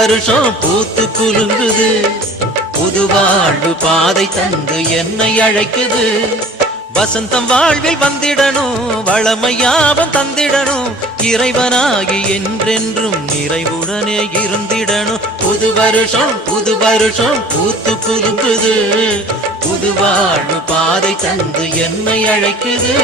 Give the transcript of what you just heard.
வருஷம் பூத்து குலுங்குது. புது வாழ்வு பாதை தந்து என்னை அழைக்குது. வசந்தம் வாழ்வில் வந்திடணும், வளமையாவும் தந்திடணும். இறைவனாகி என்றென்றும் நிறைவுடனே இருந்திடணும். புது வருஷம் பூத்து குலுங்குது. புது வாழ்வு பாதை தந்து என்னை அழைக்குது.